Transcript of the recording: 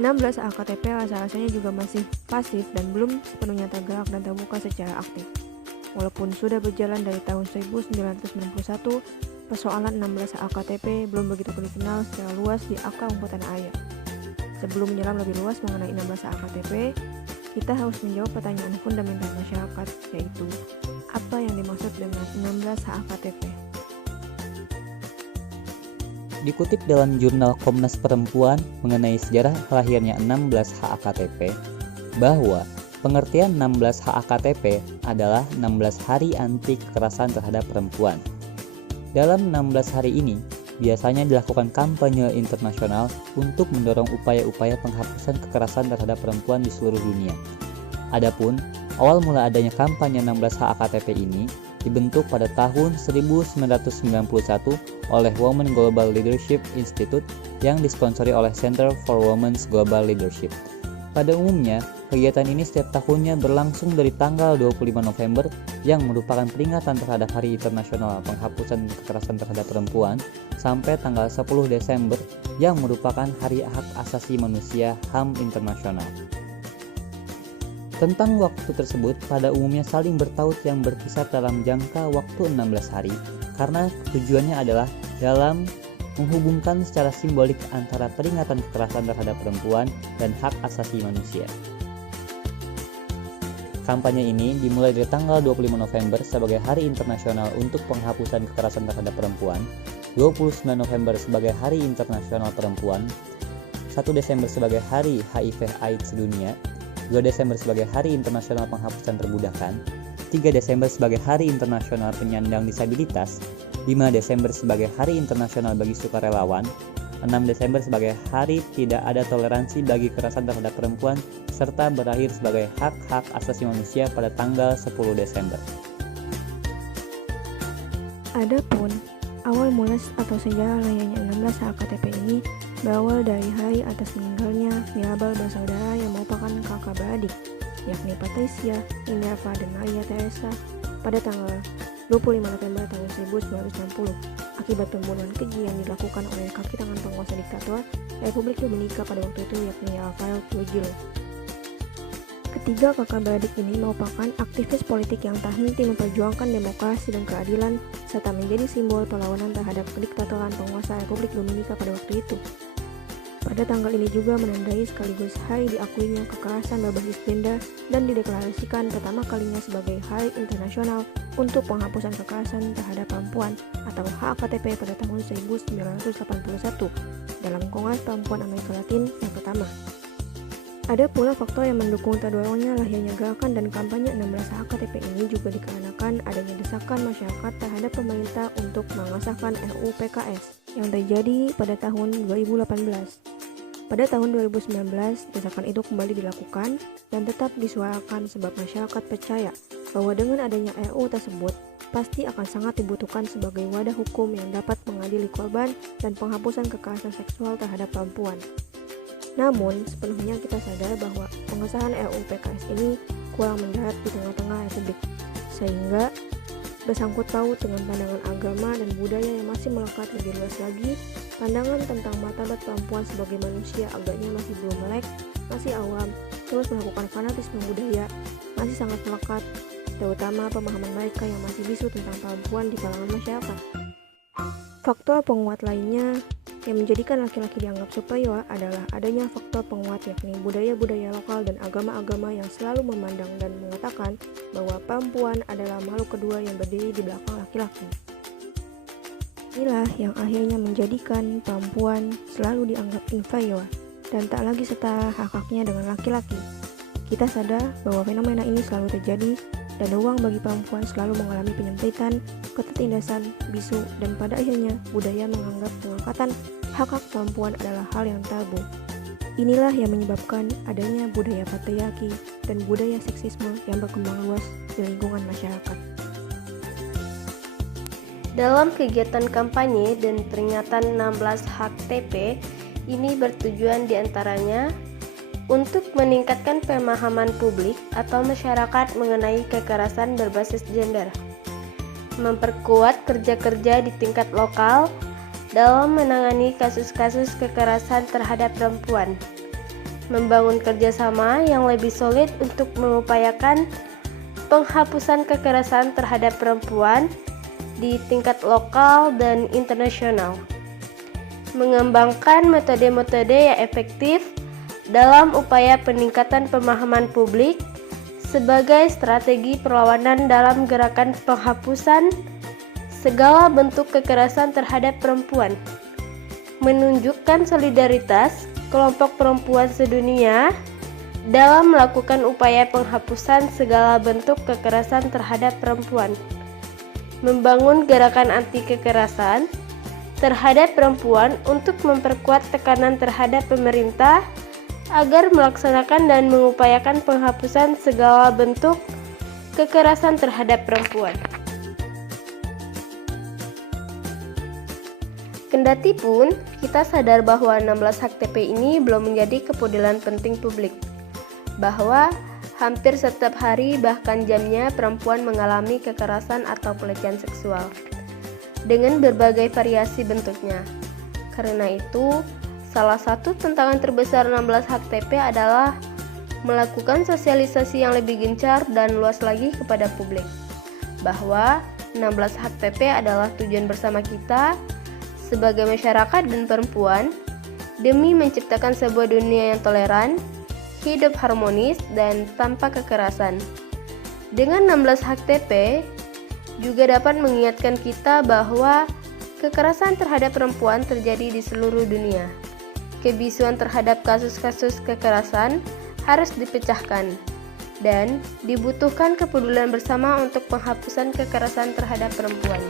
16 AKTP rasa-rasanya juga masih pasif dan belum sepenuhnya tergerak dan terbuka secara aktif. Walaupun sudah berjalan dari tahun 1991, persoalan 16 AKTP belum begitu dikenal secara luas di akar rumput tanah air. Sebelum menyelam lebih luas mengenai 16 AKTP, kita harus menjawab pertanyaan fundamental masyarakat, yaitu apa yang dimaksud dengan 16 HAKTP? Dikutip dalam jurnal Komnas Perempuan mengenai sejarah lahirnya 16 HAKTP, bahwa pengertian 16 HAKTP adalah 16 hari anti kekerasan terhadap perempuan. Dalam 16 hari ini, biasanya dilakukan kampanye internasional untuk mendorong upaya-upaya penghapusan kekerasan terhadap perempuan di seluruh dunia. Adapun, awal mula adanya kampanye 16 HAKTP ini dibentuk pada tahun 1991 oleh Women Global Leadership Institute yang disponsori oleh Center for Women's Global Leadership. Pada umumnya, kegiatan ini setiap tahunnya berlangsung dari tanggal 25 November yang merupakan peringatan terhadap Hari Internasional Penghapusan Kekerasan Terhadap Perempuan sampai tanggal 10 Desember yang merupakan Hari Hak Asasi Manusia HAM Internasional. Tentang waktu tersebut pada umumnya saling bertaut yang berkisar dalam jangka waktu 16 hari karena tujuannya adalah dalam menghubungkan secara simbolik antara peringatan kekerasan terhadap perempuan dan hak asasi manusia. Kampanye ini dimulai dari tanggal 25 November sebagai Hari Internasional untuk Penghapusan Kekerasan Terhadap Perempuan, 29 November sebagai Hari Internasional Perempuan, 1 Desember sebagai Hari HIV/AIDS Sedunia, 2 Desember sebagai Hari Internasional Penghapusan Perbudakan, 3 Desember sebagai Hari Internasional Penyandang Disabilitas, 5 Desember sebagai Hari Internasional bagi Sukarelawan, 6 Desember sebagai Hari Tidak Ada Toleransi bagi Kekerasan Terhadap Perempuan, serta berakhir sebagai Hak-Hak Asasi Manusia pada tanggal 10 Desember. Adapun, awal mula atau sejarah lahirnya 16 HAKTP ini berawal dari hari atas meninggalnya Mirabal bersaudara yang merupakan kakak beradik, yakni Patricia, Minerva, dan Maria Teresa pada tanggal 25 November tahun 1960 akibat pembunuhan keji yang dilakukan oleh kaki tangan penguasa diktator Republik Dominika pada waktu itu, yakni Rafael Trujillo. Ketiga kakak beradik ini merupakan aktivis politik yang tak henti memperjuangkan demokrasi dan keadilan serta menjadi simbol perlawanan terhadap kediktatoran penguasa Republik Dominika pada waktu itu. Pada tanggal ini juga menandai sekaligus hari diakuinya kekerasan berbasis gender dan dideklarasikan pertama kalinya sebagai Hari Internasional untuk Penghapusan Kekerasan Terhadap Perempuan atau HAKTP pada tahun 1981 dalam Kongres Perempuan Amerika Latin yang pertama. Ada pula faktor yang mendukung terdorongnya lahirnya gerakan dan kampanye 16 HAKTP ini juga dikarenakan adanya desakan masyarakat terhadap pemerintah untuk mengesahkan RUU PKS yang terjadi pada tahun 2018. Pada tahun 2019, desakan itu kembali dilakukan dan tetap disuarakan sebab masyarakat percaya bahwa dengan adanya RUU tersebut pasti akan sangat dibutuhkan sebagai wadah hukum yang dapat mengadili korban dan penghapusan kekerasan seksual terhadap perempuan. Namun, sepenuhnya kita sadar bahwa pengesahan RUU PKS ini kurang mendarat di tengah-tengah Republik, sehingga bersangkut paut dengan pandangan agama dan budaya yang masih melekat lebih luas lagi. Pandangan tentang martabat perempuan sebagai manusia agaknya masih belum melek, masih awam, terus melakukan fanatisme budaya, masih sangat melekat, terutama pemahaman mereka yang masih bisu tentang perempuan di kalangan masyarakat. Faktor penguat lainnya yang menjadikan laki-laki dianggap superior adalah adanya faktor penguat, yakni budaya-budaya lokal dan agama-agama yang selalu memandang dan mengatakan bahwa perempuan adalah makhluk kedua yang berdiri di belakang laki-laki. Inilah yang akhirnya menjadikan perempuan selalu dianggap inferior dan tak lagi setara hak-haknya dengan laki-laki. Kita sadar bahwa fenomena ini selalu terjadi dan ruang bagi perempuan selalu mengalami penyempitan, ketertindasan, bisu, dan pada akhirnya budaya menganggap pengangkatan hak-hak perempuan adalah hal yang tabu. Inilah yang menyebabkan adanya budaya patriarki dan budaya seksisme yang berkembang luas di lingkungan masyarakat. Dalam kegiatan kampanye dan peringatan 16 HAKTP, ini bertujuan diantaranya untuk meningkatkan pemahaman publik atau masyarakat mengenai kekerasan berbasis gender, memperkuat kerja-kerja di tingkat lokal dalam menangani kasus-kasus kekerasan terhadap perempuan, membangun kerjasama yang lebih solid untuk mengupayakan penghapusan kekerasan terhadap perempuan di tingkat lokal dan internasional, mengembangkan metode-metode yang efektif dalam upaya peningkatan pemahaman publik sebagai strategi perlawanan dalam gerakan penghapusan segala bentuk kekerasan terhadap perempuan, menunjukkan solidaritas kelompok perempuan sedunia dalam melakukan upaya penghapusan segala bentuk kekerasan terhadap perempuan, membangun gerakan anti kekerasan terhadap perempuan untuk memperkuat tekanan terhadap pemerintah agar melaksanakan dan mengupayakan penghapusan segala bentuk kekerasan terhadap perempuan. Kendatipun kita sadar bahwa 16 hak TP ini belum menjadi kepedulian penting publik, bahwa hampir setiap hari bahkan jamnya perempuan mengalami kekerasan atau pelecehan seksual dengan berbagai variasi bentuknya. Karena itu, salah satu tantangan terbesar 16 hak TP adalah melakukan sosialisasi yang lebih gencar dan luas lagi kepada publik, bahwa 16 hak TP adalah tujuan bersama kita sebagai masyarakat dan perempuan demi menciptakan sebuah dunia yang toleran, hidup harmonis, dan tanpa kekerasan. Dengan 16 hak TP juga dapat mengingatkan kita bahwa kekerasan terhadap perempuan terjadi di seluruh dunia. Kebisuan terhadap kasus-kasus kekerasan harus dipecahkan dan dibutuhkan kepedulian bersama untuk penghapusan kekerasan terhadap perempuan.